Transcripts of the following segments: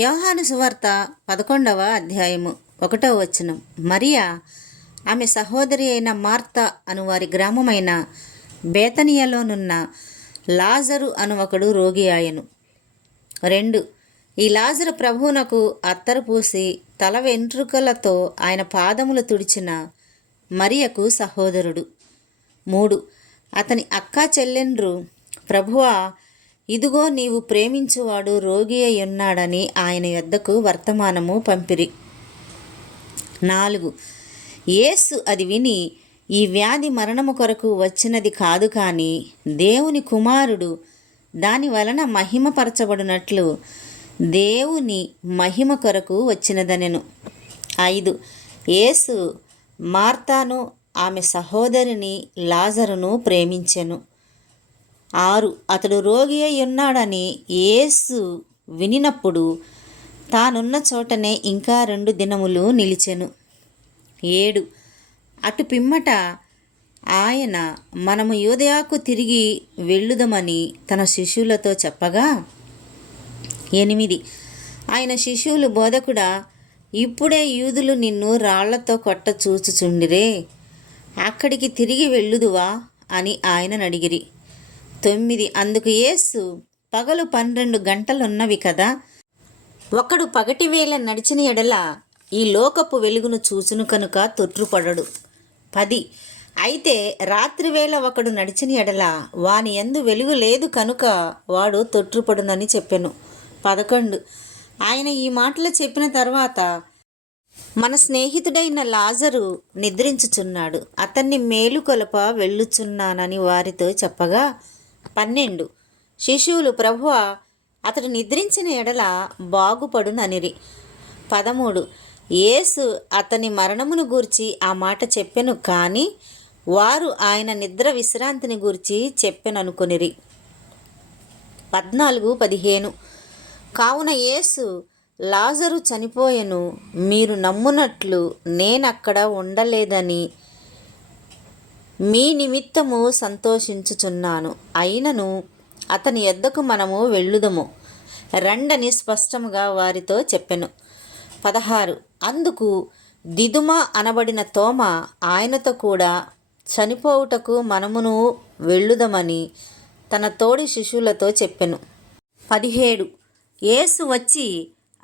యోహాను సువార్త 11వ అధ్యాయము 1వ వచనం. మరియా ఆమె సహోదరి అయిన మార్త అను వారి గ్రామమైన బేతనియలోనున్న లాజరు అను ఒకడు రోగి ఆయను. 2. ఈ లాజరు ప్రభువునకు అత్తరు పూసి తల వెంట్రుకలతో ఆయన పాదములు తుడిచిన మరియకు సహోదరుడు. 3. అతని అక్కా చెల్లెండ్రు, ప్రభువా, ఇదిగో నీవు ప్రేమించువాడు రోగి అయి ఉన్నాడని ఆయన యొద్దకు వర్తమానము పంపిరి. 4. యేసు అది విని, ఈ వ్యాధి మరణము కొరకు వచ్చినది కాదు, కానీ దేవుని కుమారుడు దాని వలన మహిమపరచబడినట్లు దేవుని మహిమ కొరకు వచ్చినదనెను. 5. యేసు మార్తాను ఆమె సహోదరిని లాజరును ప్రేమించెను. 6. అతడు రోగి అయి ఉన్నాడని యేసు వినినప్పుడు తానున్న చోటనే ఇంకా 2 దినములు నిలిచెను. 7. అటు పిమ్మట ఆయన మనము యూదయకు తిరిగి వెళ్ళుదమని తన శిష్యులతో చెప్పగా, 8. ఆయన శిష్యులు, బోధకుడా, ఇప్పుడే యూదులు నిన్ను రాళ్లతో కొట్ట చూచుచుండిరే, అక్కడికి తిరిగి వెళ్ళుదువా అని ఆయనను అడిగిరి. 9. అందుకు యేసు, పగలు 12 గంటలున్నవి కదా, ఒకడు పగటివేళ నడిచిన ఎడల ఈ లోకపు వెలుగును చూచును కనుక తొట్రుపడడు. 10. అయితే రాత్రివేళ ఒకడు నడిచిన ఎడల వాని యందు వెలుగు లేదు కనుక వాడు తొట్రుపడునని చెప్పెను. 11. ఆయన ఈ మాటలు చెప్పిన తర్వాత, మన స్నేహితుడైన లాజరు నిద్రించుచున్నాడు, అతన్ని మేలుకొలప వెళ్ళుచున్నానని వారితో చెప్పగా, 12. శిష్యులు, ప్రభువా, అతడు నిద్రించిన ఎడల బాగుపడుననిరి. 13. యేసు అతని మరణమును గూర్చి ఆ మాట చెప్పెను, కానీ వారు ఆయన నిద్ర విశ్రాంతిని గూర్చి చెప్పెననుకొనిరి. 14, 15. కావున యేసు, లాజరు చనిపోయెను, మీరు నమ్మునట్లు నేనక్కడ ఉండలేదని మీ నిమిత్తము సంతోషించుచున్నాను. అయినను అతని యొద్దకు మనము వెళ్ళుదము రండని స్పష్టముగా వారితో చెప్పెను. 16. అందుకు దిదుమ అనబడిన తోమ ఆయనతో కూడా చనిపోవుటకు మనమును వెళ్ళుదమని తన తోడి శిష్యులతో చెప్పెను. 17. యేసు వచ్చి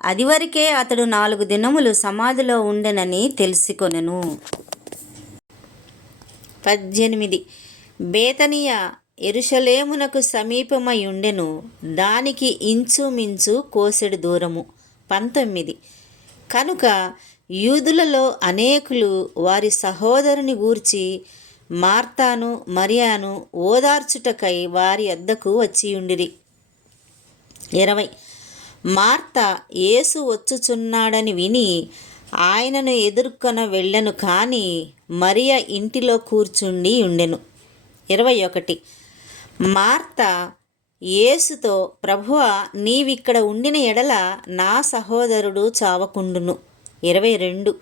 అదివరకే అతడు 4 దినములు సమాధిలో ఉండెనని తెలుసుకొనెను. 18. బేతనియ యెరూషలేమునకు సమీపమై ఉండెను, దానికి ఇంచుమించు కోసెడు దూరము. 19. కనుక యూదులలో అనేకులు వారి సహోదరుని గూర్చి మార్తాను మరియాను ఓదార్చుటకై వారి యొద్దకు వచ్చియుండిరి. 20. మార్త యేసు వచ్చుచున్నాడని విని ఆయనను ఎదుర్కొన వెళ్ళెను, కానీ మరియ ఇంటిలో కూర్చుండి ఉండెను. 21. మార్త యేసుతో, ప్రభువా, నీవిక్కడ ఉండిన ఎడల నా సహోదరుడు చావకుండును. 22.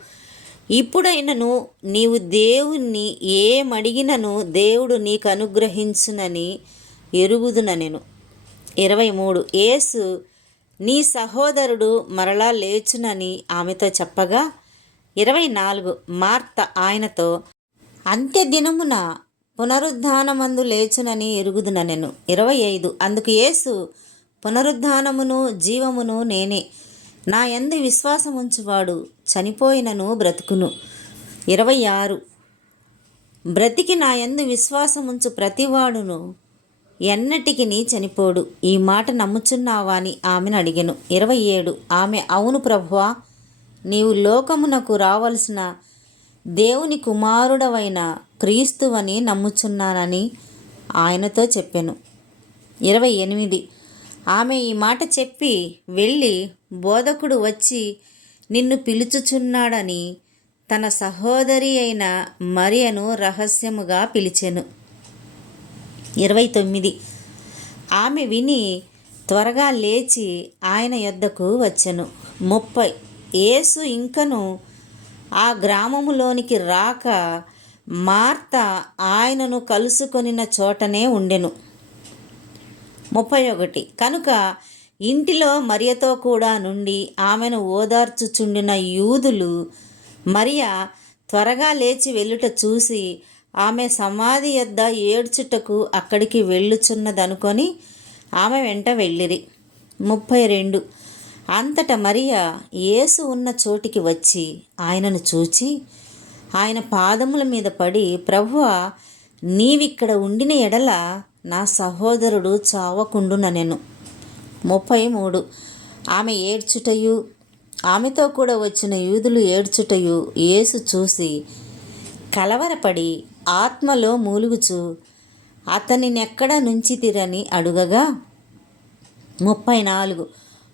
ఇప్పుడైనను నీవు దేవుణ్ణి ఏమడిగినను దేవుడు నీకు అనుగ్రహించునని ఎరుగుదుననెను. 23. యేసు, నీ సహోదరుడు మరలా లేచునని ఆమెతో చెప్పగా, 24. మార్త ఆయనతో, అంత్యదినమున పునరుద్ధానమందు లేచునని ఎరుగుదుననెను. 25. అందుకు యేసు, పునరుద్ధానమును జీవమును నేనే, నా యందు విశ్వాసముంచువాడు చనిపోయినను బ్రతుకును. 26. బ్రతికి నా యందు విశ్వాసముంచు ప్రతివాడును ఎన్నటికి నీ చనిపోడు. ఈ మాట నమ్ముచున్నావా అని ఆమెను అడిగెను. 27. ఆమె, అవును ప్రభువా, నీవు లోకమునకు రావలసిన దేవుని కుమారుడవైన క్రీస్తువని నమ్ముచున్నానని ఆయనతో చెప్పెను. 28. ఆమె ఈ మాట చెప్పి వెళ్ళి, బోధకుడు వచ్చి నిన్ను పిలుచుచున్నాడని తన సహోదరి అయిన మరియను రహస్యముగా పిలిచెను. 29. ఆమె విని త్వరగా లేచి ఆయన యొద్దకు వచ్చెను. 30. యేసు ఇంకను ఆ గ్రామములోనికి రాక మార్త ఆయనను కలుసుకొనిన చోటనే ఉండెను. 31. కనుక ఇంటిలో మరియతో కూడా నుండి ఆమెను ఓదార్చుచుండిన యూదులు మరియ త్వరగా లేచి వెళ్ళుట చూసి ఆమె సమాధి యొద్ద ఏడ్చుటకు అక్కడికి వెళ్ళుచున్నదనుకొని ఆమె వెంట వెళ్ళిరి. 32 అంతట మరియ యేసు ఉన్న చోటికి వచ్చి ఆయనను చూచి ఆయన పాదముల మీద పడి, ప్రభువా, నీవిక్కడ ఉండిన ఎడల నా సహోదరుడు చావకుండుననెను. 33 ఆమె ఏడ్చుటయు ఆమెతో కూడా వచ్చిన యూదులు ఏడ్చుటయు యేసు చూసి కలవరపడి ఆత్మలో మూలుగుచు అతనినెక్కడ నుంచితిరని అడుగగా 34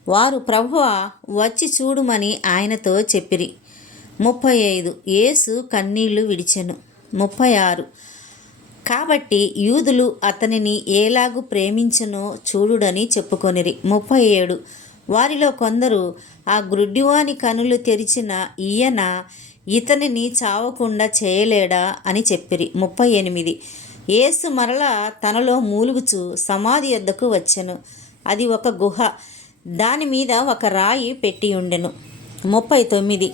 వారు ప్రభువా వచ్చి చూడుమని ఆయనతో చెప్పిరి. 35 యేసు కన్నీళ్లు విడిచెను. 36 కాబట్టి యూదులు అతనిని ఏలాగు ప్రేమించనో చూడుడని చెప్పుకొనిరి. 37 వారిలో కొందరు ఆ గ్రుడ్డివాని కనులు తెరిచిన ఈయన ఇతనిని చావకుండా చేయలేడా అని చెప్పిరి. 38 యేసు మరలా తనలో మూలుగుచు సమాధి యొద్దకు వచ్చెను. అది ఒక గుహ, దాని మీద ఒక రాయి పెట్టి ఉండెను. 39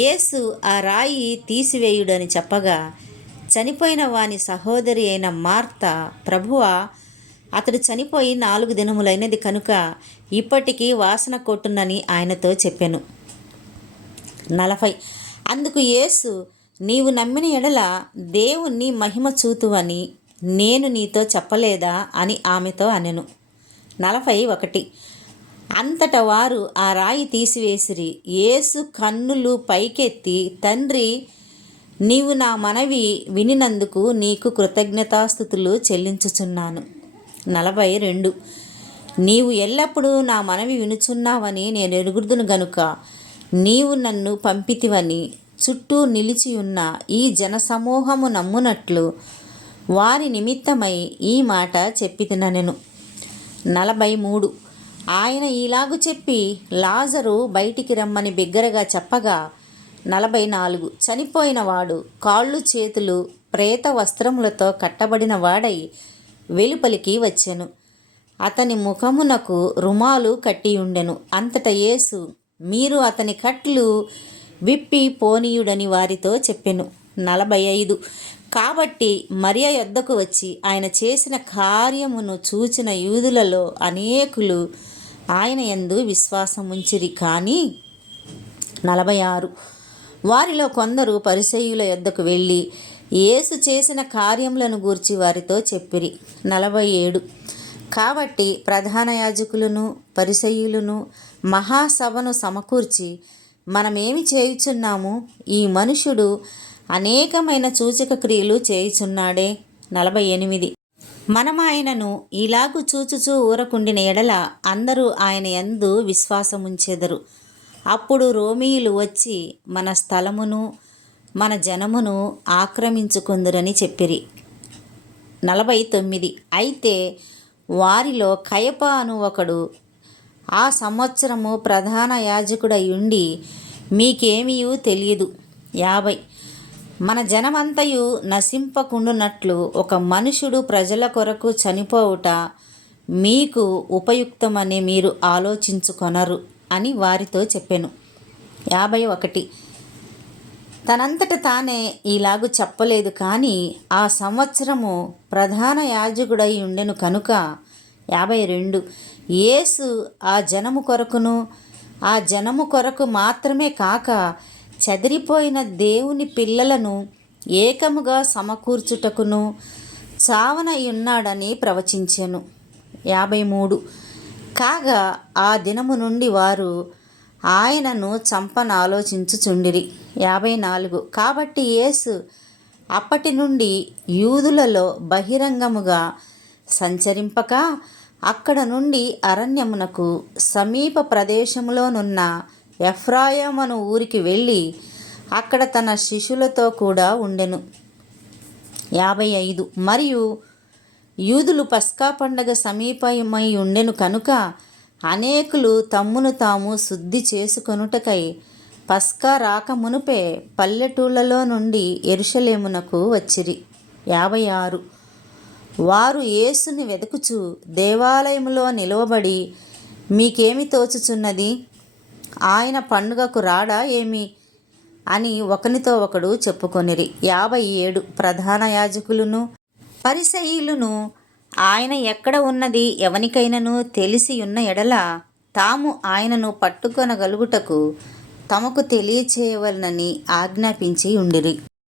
యేసు ఆ రాయి తీసివేయుడని చెప్పగా చనిపోయిన వాని సహోదరి అయిన మార్త, ప్రభువా, అతడు చనిపోయి 4 దినములైనది కనుక ఇప్పటికీ వాసన కొట్టునని ఆయనతో చెప్పెను. 40 అందుకు యేసు, నీవు నమ్మిన ఎడల దేవుణ్ణి మహిమ చూతువని నేను నీతో చెప్పలేదా అని ఆమెతో అనెను. 41 అంతట వారు ఆ రాయి తీసివేసిరి. యేసు కన్నులు పైకెత్తి, తండ్రి, నీవు నా మనవి వినినందుకు నీకు కృతజ్ఞతాస్తుతులు చెల్లించుచున్నాను. 42 నీవు ఎల్లప్పుడూ నా మనవి వినుచున్నావని నేను ఎరుగుదును గనుక నీవు నన్ను పంపితివని చుట్టూ నిలిచియున్న ఈ జనసమూహము నమ్మునట్లు వారి నిమిత్తమై ఈ మాట చెప్పితిననెను. 43 ఆయన ఈలాగు చెప్పి లాజరు బయటికి రమ్మని బిగ్గరగా చెప్పగా 44 చనిపోయిన వాడు కాళ్ళు చేతులు ప్రేత వస్త్రములతో కట్టబడిన వాడై వెలుపలికి వచ్చెను. అతని ముఖమునకు రుమాలు కట్టియుండెను. అంతటా యేసు, మీరు అతని కట్లు విప్పి పోనీయుడని వారితో చెప్పెను. 45 కాబట్టి మరియ యొద్దకు వచ్చి ఆయన చేసిన కార్యమును చూచిన యూదులలో అనేకులు ఆయన యందు విశ్వాసముంచిరి. కానీ 46 వారిలో కొందరు పరిసయ్యుల యొద్దకు వెళ్ళి యేసు చేసిన కార్యములను గూర్చి వారితో చెప్పిరి. 47 కాబట్టి ప్రధాన యాజకులను పరిసయ్యులను మహాసభను సమకూర్చి, మనమేమి చేయుచున్నాము? ఈ మనుషుడు అనేకమైన సూచక క్రియలు చేయుచున్నాడే. 48 మనం ఆయనను ఇలాగు చూచుచూ ఊరకుండిన ఎడల అందరూ ఆయన యందు విశ్వాసముంచెదరు. అప్పుడు రోమీయులు వచ్చి మన స్థలమును మన జనమును ఆక్రమించుకొందురని చెప్పిరి. 49 అయితే వారిలో కయప అను ఒకడు ఆ సంవత్సరము ప్రధాన యాజకుడయుండి, మీకేమీయూ తెలియదు. 50 మన జనమంతయు నశింపకుండునట్లు ఒక మనుషుడు ప్రజల కొరకు చనిపోవుట మీకు ఉపయుక్తమని మీరు ఆలోచించుకొనరు అని వారితో చెప్పెను. 51 తనంతట తానే ఇలాగు చెప్పలేదు, కానీ ఆ సంవత్సరము ప్రధాన యాజకుడై ఉండెను కనుక. 52 యేసు ఆ జనము కొరకును ఆ జనము కొరకు మాత్రమే కాక చెదిరిపోయిన దేవుని పిల్లలను ఏకముగా సమకూర్చుటకును చావనయున్నాడని ప్రవచించెను. 53 కాగా ఆ దినము నుండి వారు ఆయనను చంపనాలోచించుచుండిరి. 54 కాబట్టి యేసు అప్పటి నుండి యూదులలో బహిరంగముగా సంచరింపక అక్కడ నుండి అరణ్యమునకు సమీప ప్రదేశములోనున్న ఎఫ్రాయిము ఊరికి వెళ్ళి అక్కడ తన శిష్యులతో కూడా ఉండెను. 55 మరియు యూదులు పస్కా పండగ సమీపమై ఉండెను కనుక అనేకులు తమ్మును తాము శుద్ధి చేసుకొనుటకై పస్కా రాక మునుపే పల్లెటూళ్ళలో నుండి యెరూషలేమునకు వచ్చిరి. 56 వారు యేసుని వెదకుచు దేవాలయములో నిలువబడి మీకేమి తోచుచున్నది? ఆయన పండుగకు రాడా ఏమి అని ఒకనితో ఒకడు చెప్పుకొనిరి. 57 ప్రధాన యాజకులును పరిసయ్యులును ఆయన ఎక్కడ ఉన్నది ఎవనికైనను తెలిసి ఉన్న ఎడల తాము ఆయనను పట్టుకొనగలుగుటకు తమకు తెలియచేయవలనని ఆజ్ఞాపించి ఉండిరి.